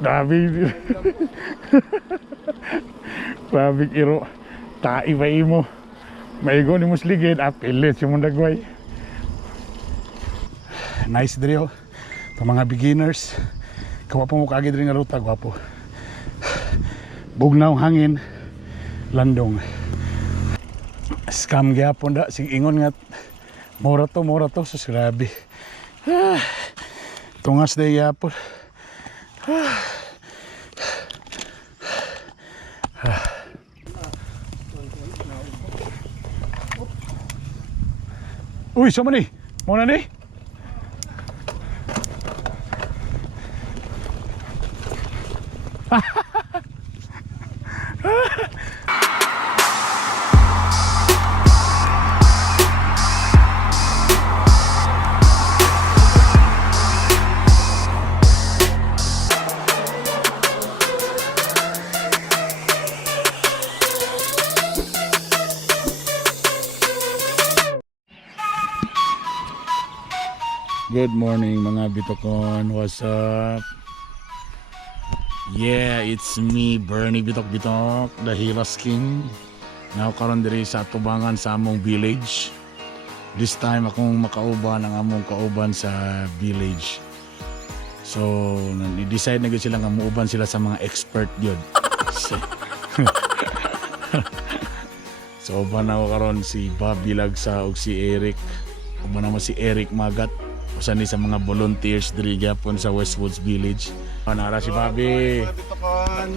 Grabe. Grabe iro. Taibay mo. Maigo ni musligid. Apilit si mong dagway. Nice diri oh. Ito mga beginners. Kawapo mo kaagid rin nga ruta. Gwapo. Bugnaw hangin. Landong. Scam gyapon da. Sige ingon nga. Mura to. Sus grabe. Tungas day gyapon. Uy, sama ni? Muna ni? Good morning mga Bitokon, what's up? Yeah, it's me, Bernie Bitokbitok, the Hilas King. Now karon diri sa atubangan sa among village. This time akong makauban ang among kauban sa village. So, i-decide na gyud sila nga muuban sila sa mga expert gyud. So, uban ako karon si Bobby Lagsa ug si Eric. Uban naman si Eric Magat. Usa ni sa mga volunteers diri gyapon sa Westwoods Village. Nara si Bobby.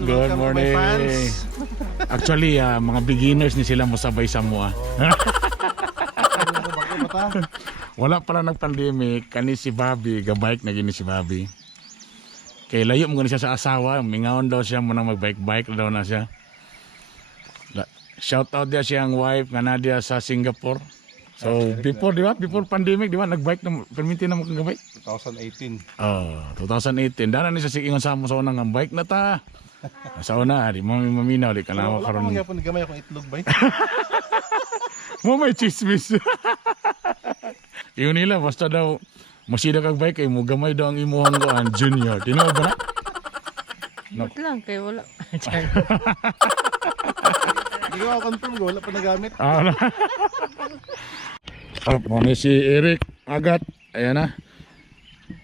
Good morning. Actually, mga beginners ni sila mosabay sa mua. Wala pala nag-pandemic. Kani si Bobby, gabike na gini si Bobby. Kay layo mo siya sa asawa. Mingaon daw siya muna mag-bike daw na siya. Shout out dia siyang wife nga na dia sa Singapore. So before, di ba? Before pandemic, di ba? Nag-bike na, perminti na mo kang bike? 2018. Oh, 2018. Dara ni sa sikingon sa mo sa unang nga bike na ta. Sa una, di mo maminaw, di ka na karon. Wala ko gamay akong itlog bike. Mo may chismis. Iyon nila, basta daw, masida kag bike, kay mo gamay daw ang imuhang goan, junior. Tinaw ba na? Ba't lang, kay wala. Hindi ko confirm ko, wala pa nagamit. Muna si Eric Agat. Ayan na.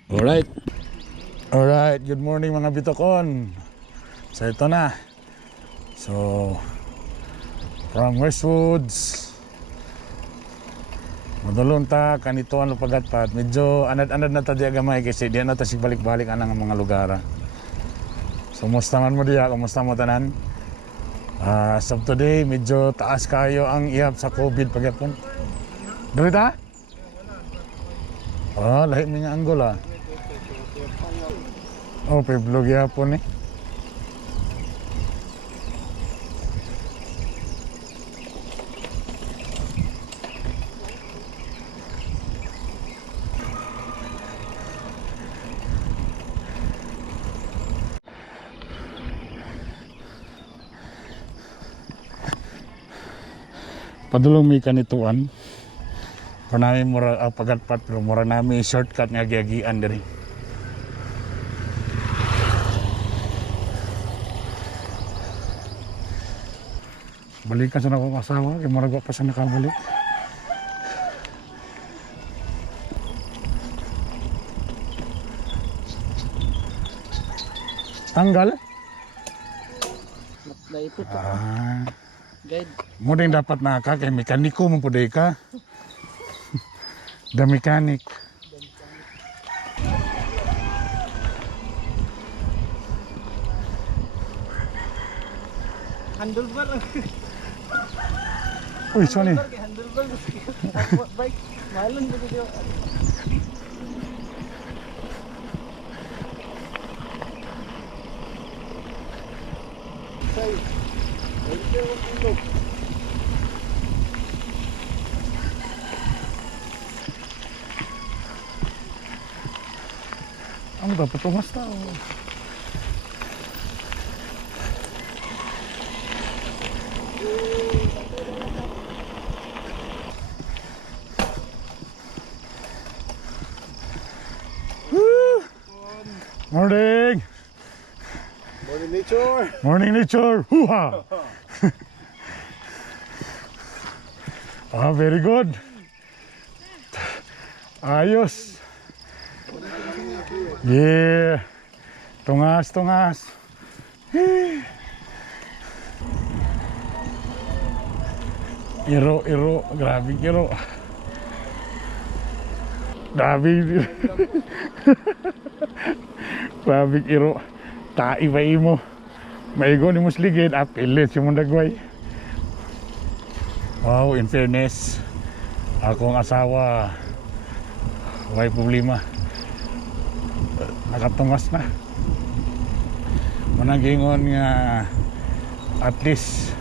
Alright. Alright. Good morning mga Bitokon. So ito na. So from Westwoods. Madulong ta kanito ang lupagatpat. Medyo anad-anad na ta diya gamay kasi diyan na ta balik-balik anang mga lugar. So musta man mo diya, kumusta mo tanan? As of today, medyo taas kayo ang iyap sa COVID pagyapon. Dali ta? Lahit mo nga anggol Oh, pe-vlog yapon eh. Padulong may kanituan. Panami mura pagatpat pero mura nami shortcut nga giagian diri. Balikan sa akong asawa kay mura pa sa nakabalik. Tanggal? Ito to. Guide. Mo din dapat na ka kay mekaniko mo puday ka. The mechanic. Handlebar lang. Uy, sorry. Handlebar. Bike. Malon ba dito? Say. Ang dapat tungas tao. Morning. Morning nature. Morning nature. Hoo-ha. Ah, very good. Ayos. Yeah. Tungas, tungas. Iro, iro. Grabe iro. Grabe. Grabe iro. Taibay mo. Maigo ni musligid. Apilit yung mundagway. Wow, in fairness, akong asawa, may problema. Nakatungas na. Managingon nga at least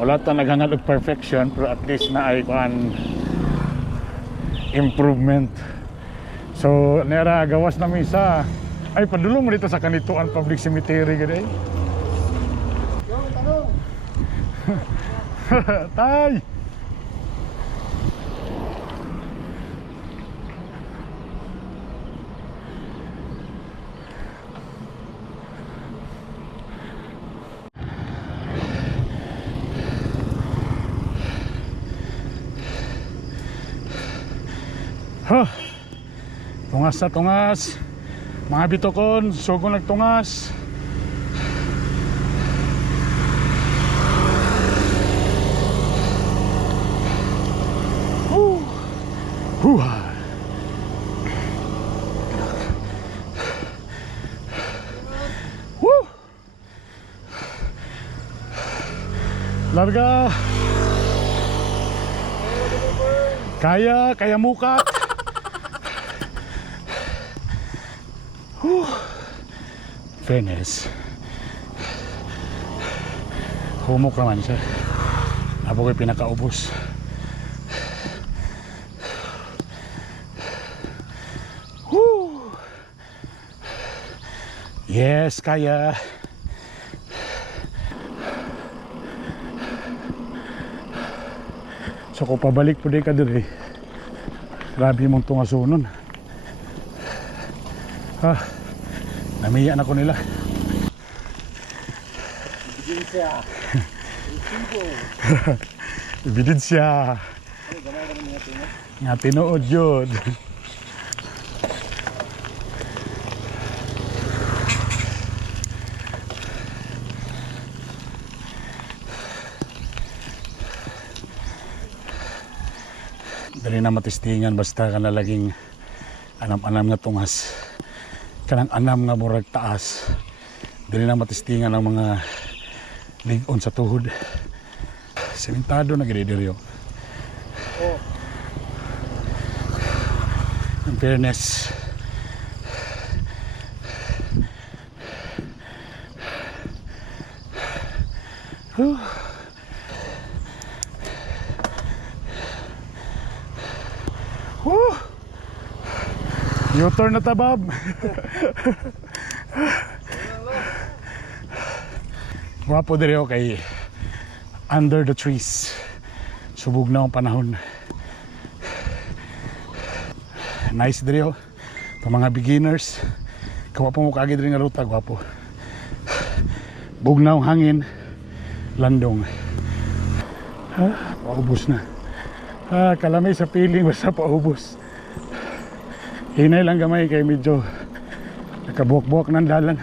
wala ta naghangad og perfection, pero at least na ay kuan improvement. So nera gawas na misa. Ay padulong mo dito sa Kanituan Public Cemetery gid. Tay! Huh. Tungas na tungas. Mga bitokon, sugo nagtungas. Huha. Woo. Larga. Kaya mukat. Fairness. Humok naman siya. Apo ko'y pinakaubos. Yes, kaya. So kung pabalik po di ka diri, grabe mong tungasunon. Namiya na ko nila. Ebidensya. Ebidensya. Nga tinuod yun. Dali na matistingan basta ka na laging anam-anam nga tungas. Kanang anam nga murag taas. Dali na matistingan ang mga ligon sa tuhod. Sementado na ginidiryo. In fairness, U-turn na tabab. Wapo diri kay under the trees. Subog na ang panahon. Nice diri pa mga beginners. Kawapo mo kaagid rin nga ruta, gwapo. Bugnaw hangin, landong. Paubos na. Kalamay sa piling basta paubos. Hinay lang gamay kay medyo nakabuok-buok ng dalan.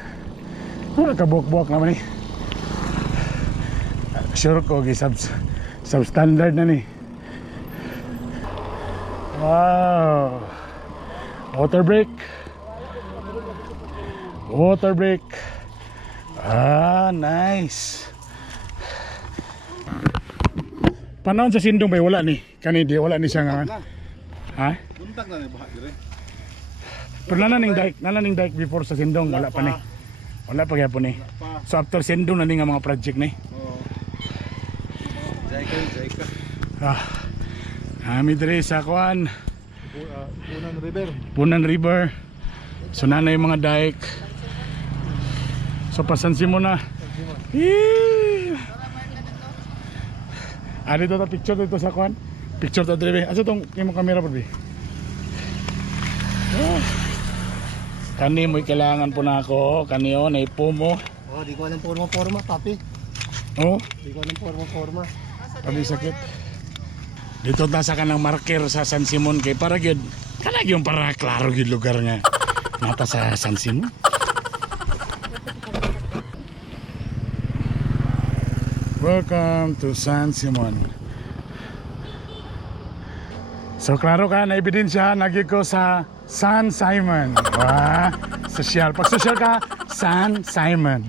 Nakabuok-buok naman eh. Sure ko substandard na ni. Wow. Water break. Water break. Nice. Panahon sa sindong bay wala ni. Kani di wala ni siya nga. Ha? Buntag na ni baha dire. Pero nananing dike before sa sindong wala pa ni. Wala pa gyapon ni. So after sindong na ni nga mga project ni. Oo. Jaika. Ami dire sa kuan. Punan River. Punan River. So nanay mga dike. So pasansin mo na. Dito ta picture dito sa kuan. Picture ta dire. Asa tong imong camera po bi? Kani mo'y kailangan po na ako. Kani o, naipo mo. Oh, di ko alam forma-forma, papi. Oh, Di ko alam forma-forma. kami sakit. Dito tasa ka ng marker sa San Simon kay para gyud kanag yung para klaro gyud lugar nga nata sa San Simon. Welcome to San Simon. So klaro ka na ebidensya nagi ko sa San Simon. Social. Pag social ka, San Simon.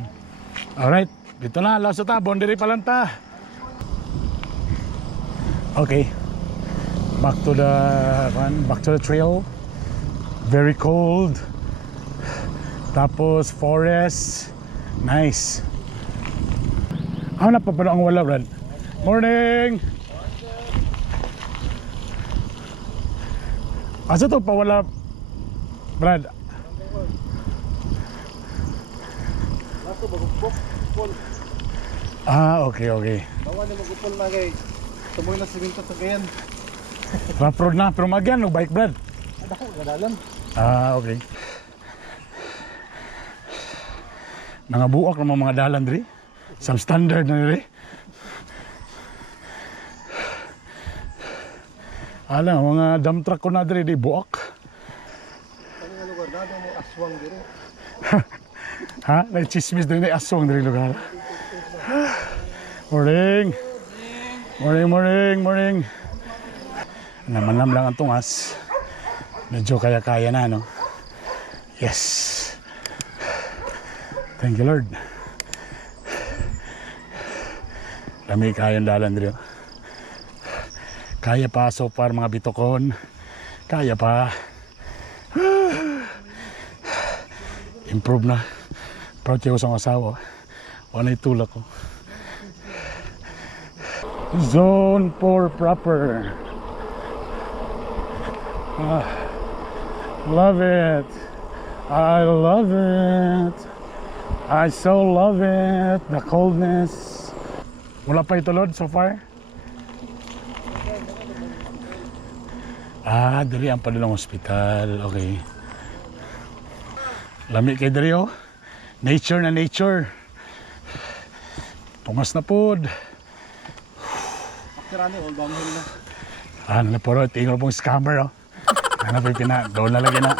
Alright, dito na, laso ta, boundary pa lang ta. Okay. Back to the trail. Very cold. Tapos forest. Nice. Na pa pala ang wala, Brad. Morning. Asa to pa wala, Brad? Okay. Bawa ni magupol na kay. Tumoy na siminto sa gayan. Rough road na, pero magyan, no bike, Brad. Ako, gadalan. Okay. Nangabuak ng mga dalan diri. Substandard na diri. Alam, mga dump truck ko na diri di buak. Ano lugar na mo aswang diri. Ha? Nagchismis din na aswang diri lugar. Morning. Morning. Namanam lang ang tungas. Medyo kaya-kaya na, no? Yes. Thank you, Lord. Lami kayang dalan dito. Kaya pa so far mga bitokon. Kaya pa. Improve na. Proud ko sa asawa. Wala itulak ko. Zone 4 proper. Love it. I love it. I so love it. The coldness. Wala pa ito, Lord, so far? Dali ang padulong hospital. Okay. Lamig kay dali, oh. Nature na nature. Tungas na pod. Kirani all downhill na. Ano na po, tingol pong scammer, oh. Ano pa yung doon na lagi na.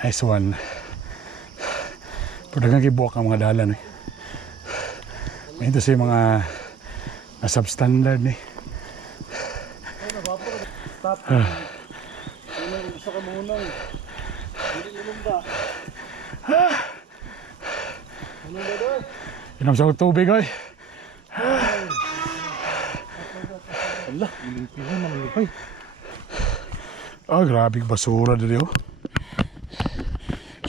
Nice one. Pero dagang kibuak ang mga dalan, eh. May ito siya mga na-substandard, eh. Stop. Isa ka munong. Dili lumba. Anong ba doon? Inom sa tubig, oy. Ala, limpihan naman lupay. Grabing basura dito, oh.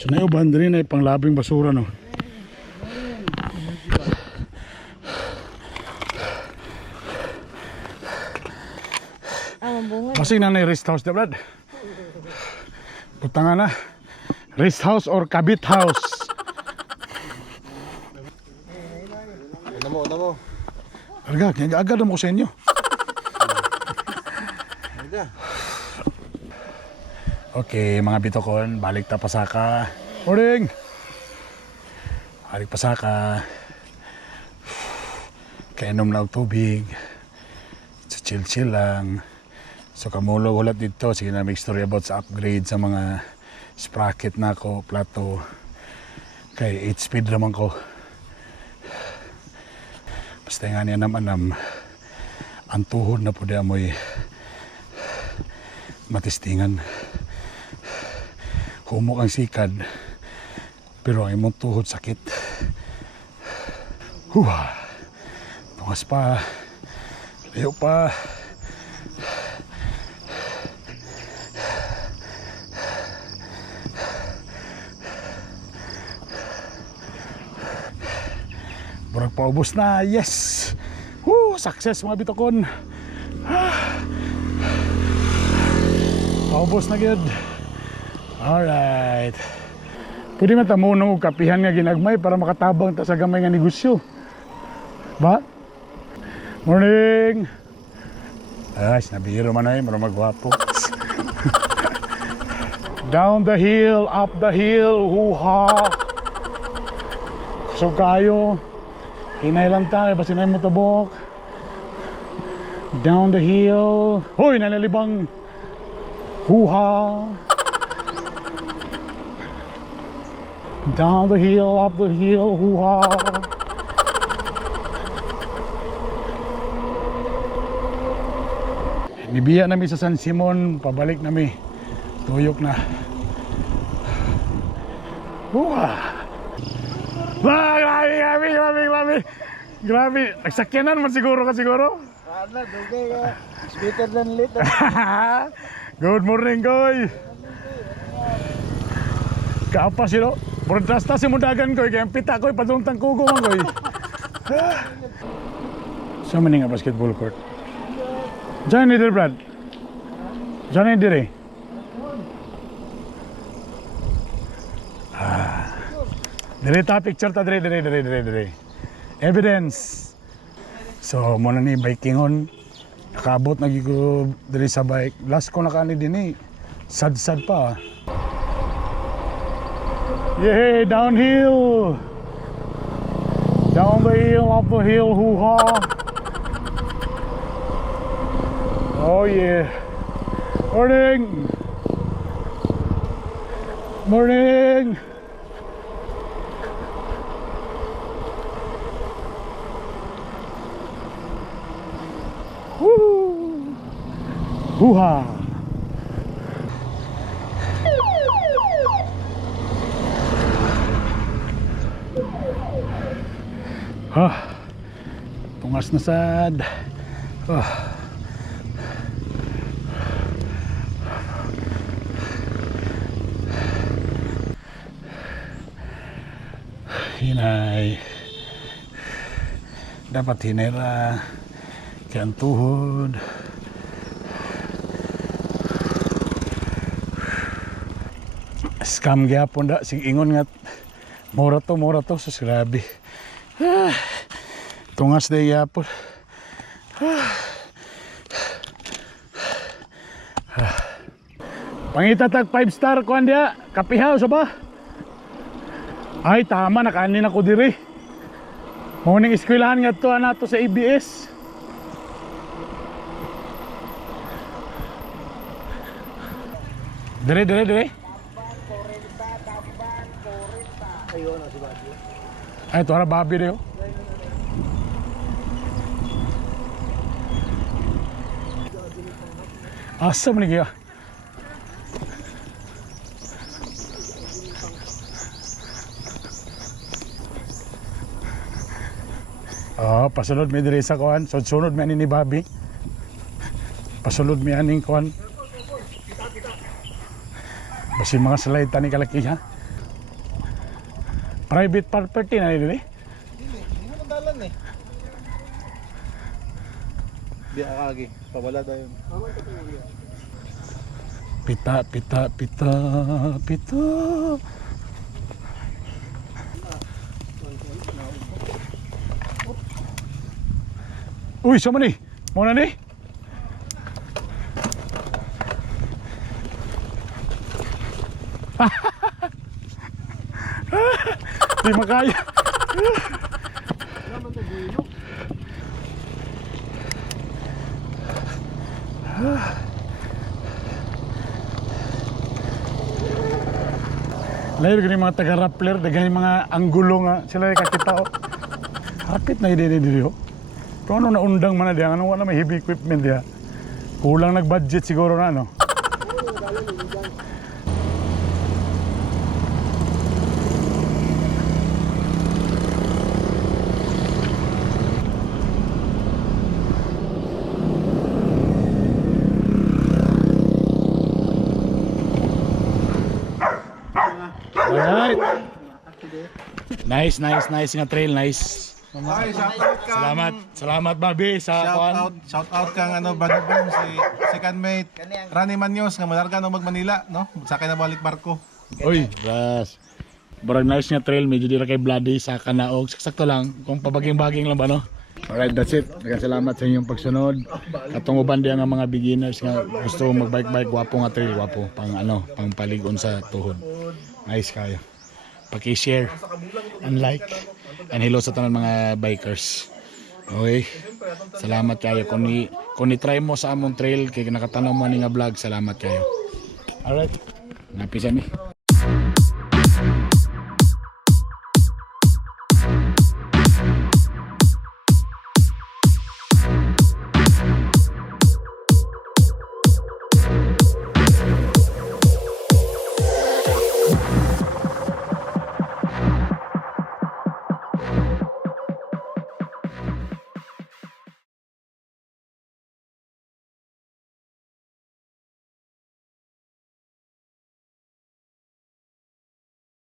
So na yung bandri na yung panglabing basura, no? Masing na na yung rest house, Brad. Putangan na. Rest house or kabit house? Una mo. Agad mo ko sa inyo. Okay, mga bitokon, balik ta pasaka. Morning! Balik pasaka. Kainom na og tubig. So chill lang. So kamulog ulat dito. Sige na may story about sa upgrade sa mga sprocket na ko, plato. Kay 8 speed naman ko. Basta nga niya naman ang tuhod na po di amoy matistingan. Humok ang sikad pero ang imong tuhod sakit. Tungas pa, layo pa. Burag paubos na, yes. Success mga bitokon. Paubos na gyud. Alright. Pwede man tamunong og kapihan nga ginagmay para makatabang ta sa gamay nga negosyo. Ba? Morning! Ay, nabihiro man ay, marang magwapo. Down the hill, up the hill, hoo-ha. So kayo, hinay lang tayo, basta na yung motabok. Down the hill, hoy, nalalibang, hoo-ha. Down the hill, up the hill, hoo-ha. Nibiya namin sa San Simon, pabalik namin. Tuyok na. Grabe. Nagsakyanan man siguro ka siguro. Ano, dugay ka. Sweeter than lit. Good morning, Koy. Kaapa sila. Purtrasta si mudagan, Koy. Kaya pita, Koy. Paduntang kugo man, Koy. Sa maning nga basketball court. Diyan ni Brad. Diyan ni dire. Dire ta picture ta dire. Evidence. So mo na ni bikingon. Nakabot na gigo dire sa bike. Last ko nakani dinhi. Sad pa. Yay, downhill. Down the hill, up the hill, hoo-ha. Oh yeah. Morning. Woo! Hoo-ha! Tungas na sad. Hinay. Dapat hinay ra. Kaya ang tuhod. Scam gyapon da. Sige ingon nga. Mura to. Sus grabe. Tungas na gyapon. Pangitatag 5-star kuan dia. Kapihaw sa ba? Ay tama, nakanin ako diri. Morning eskwelahan nga to nato sa ABS. Dire. Ayun na si Babi. Ay, ito na babi rin. Asa mo niya? Pasulod mi diri sa kuan, sunod mi ani ni Bobby. Pasulod mi aning kuan. Basi mga slide tani kalaki ha. Private property na diri. Hindi mo dalan eh. Di akagi, pawala tayo. Pita. Uy, sama ni. Mau na ni? Di makaya. Lahir gani mga taga-rappler, daghan mga anggulo nga sila kakita. Rapit na hindi dito. Pero ano naundang man na diyan, ano wala may heavy equipment diyan. Kulang nag-budget siguro na ano. Alright. Nice nga trail, nice. Ay, Salamat Bobby sa kuan. shout out kang ano Bagong si second mate Rani Manyos nga malarga no mag Manila no. Sakay na balik barko. Oy, ras. Barang nice nga trail, medyo dira kay bloody sa kanaog. Sakto lang kung pabaging-baging lang ba no. Alright, that's it. Salamat sa inyong pagsunod. Katunguban diyan nga mga beginners nga gusto mag-bike-bike, wapo nga trail, wapo pang pang paligon sa tuhod. Nice kayo. Paki-share and like and hello sa tanan mga bikers. Okay. Salamat kayo kung ni-try mo sa among trail kay nakatanaw mo ni nga vlog, salamat kayo. Alright. Napisa mi.